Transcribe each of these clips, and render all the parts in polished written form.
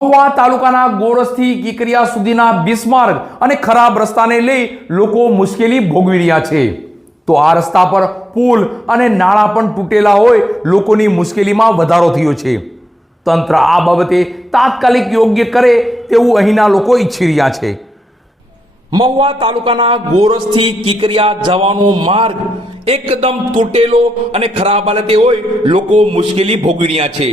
મહુવા તાલુકાના ગોરસથી કીકરિયા સુધીના બિસ્માર્ગ અને ખરાબ રસ્તાને લઈ લોકો મુશ્કેલી ભોગવી રહ્યા છે। તો આ રસ્તા પર પુલ અને નાળા પણ તૂટેલા હોય લોકોની મુશ્કેલીમાં વધારો થયો છે। તંત્ર આ બાબતે તાત્કાલિક યોગ્ય કરે તેવું અહીંના લોકો ઈચ્છી રહ્યા છે। મહુવા તાલુકાના ગોરસથી કીકરિયા જવાનો માર્ગ એકદમ તૂટેલો અને ખરાબ હાલતે હોય લોકો મુશ્કેલી ભોગવી રહ્યા છે।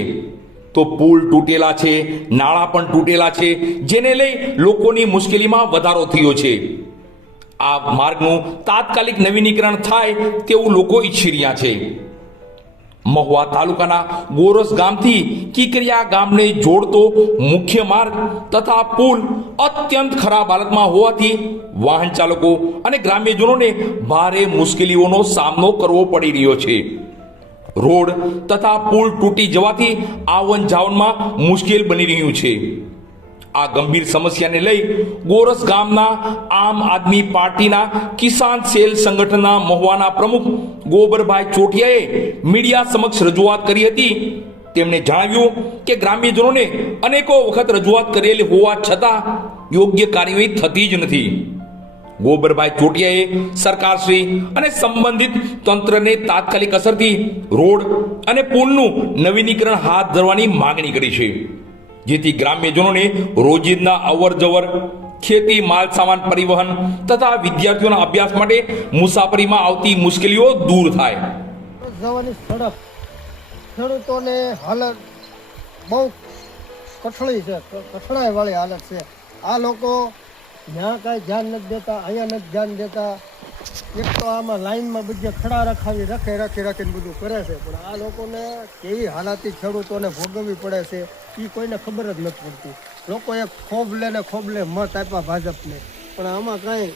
તો પુલ તૂટેલા છે, નાળા પણ તૂટેલા છે, જેને લઈ લોકોની મુશ્કેલીમાં વધારો થયો છે। આ માર્ગનું તાત્કાલિક નવીનીકરણ થાય તેવું લોકો ઈચ્છી રહ્યા છે। મહુવા તાલુકાના ગોરસ ગામથી કીકરિયા ગામને જોડતો મુખ્ય માર્ગ તથા પુલ અત્યંત ખરાબ હાલતમાં હોવાથી વાહન ચાલકો અને ગ્રામ્યજનોને ભારે મુશ્કેલીઓનો સામનો કરવો પડી રહ્યો છે। રોડ તથા પુલ તૂટી જવાથી આવન જાવનમાં મુશ્કેલ બની રહ્યું છે। આ ગંભીર સમસ્યાને લઈ ગોરસ ગામના આમ આદમી પાર્ટીના કિસાન સેલ સંગઠનના મહુવાના પ્રમુખ ગોબરભાઈ ચોટિયાએ મીડિયા સમક્ષ રજૂઆત કરી હતી। તેમણે જણાવ્યું કે ગ્રામ્યજનોને અનેકો વખત રજૂઆત કરેલી હોવા છતાં યોગ્ય કાર્યવાહી થતી જ નથી। ગોબરભાઈ ચોટિયાએ સરકારશ્રી અને સંબંધિત તંત્રને તાત્કાલિક અસરથી રોડ અને પુલનું નવીનીકરણ હાથ ધરવાની માંગણી કરી છે, જેથી ગ્રામ્યજનોને રોજિંદા અવર જવર, ખેતી માલ સામાન પરિવહન તથા વિદ્યાર્થીઓના અભ્યાસ માટે મુસાફરીમાં આવતી મુશ્કેલીઓ દૂર થાય। જવાની સડક ખેડૂતોને હાલત બહુ કઠળી છે, કઠણાઈ વાળી હાલત છે। આ લોકો ત્યાં કાંઈ ધ્યાન નથી દેતા, અહીંયા નથી ધ્યાન દેતા। એક તો આમાં લાઈનમાં બધે ખડા રાખીને બધું કરે છે, પણ આ લોકોને કેવી હાલાતી ખેડૂતોને ભોગવવી પડે છે એ કોઈને ખબર જ નથી પડતી। લોકોએ ખોબલે મત આપ્યા ભાજપને, પણ આમાં કાંઈ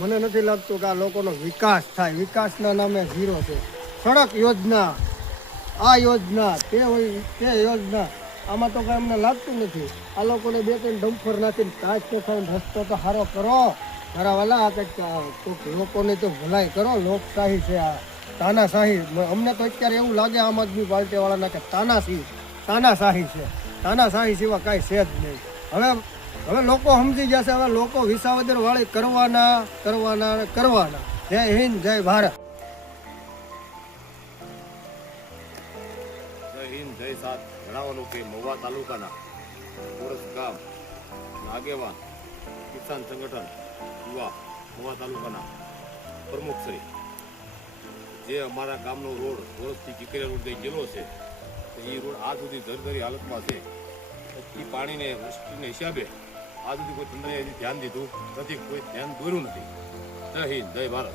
મને નથી લાગતું કે આ લોકોનો વિકાસ થાય। વિકાસના નામે ઝીરો છે। સડક યોજના, આ યોજના, તે યોજના, આમાં તો કાંઈ અમને લાગતું નથી। આ લોકોને 2-3 ડમ્પર નાખીને કાચ ચોખાઈને રસ્તો તો સારો કરો મારા વાલા। આ કંઈક લોકોની તો ભલાઈ કરો। લોકશાહી છે આ, તાનાશાહી। અમને તો અત્યારે એવું લાગે આમ આદમી પાર્ટીવાળાના કે તાનાશાહી છે। તાનાશાહી સિવાય કાંઈ છે જ નહીં। હવે લોકો સમજી જશે। હવે લોકો વિસાવદર વાળી કરવાના। જય હિન્દ, જય ભારત। જય હિન્દ, જય સાત। જણાવવાનું કે મહુવા તાલુકાના ગોરસ ગામ આગેવાન કિસાન સંગઠન યુવા મહુવા તાલુકાના પ્રમુખશ્રી જે અમારા ગામનો રોડ ગોરસથી કીકરિયા રોડ જે ગયેલો છે એ રોડ આ સુધી જર્જરી હાલતમાં છે। એ પાણીને વૃષ્ટિના હિસાબે આ સુધી કોઈ તંત્રએ ધ્યાન દીધું નથી, કોઈ ધ્યાન દોર્યું નથી। જય હિન્દ, જય ભારત।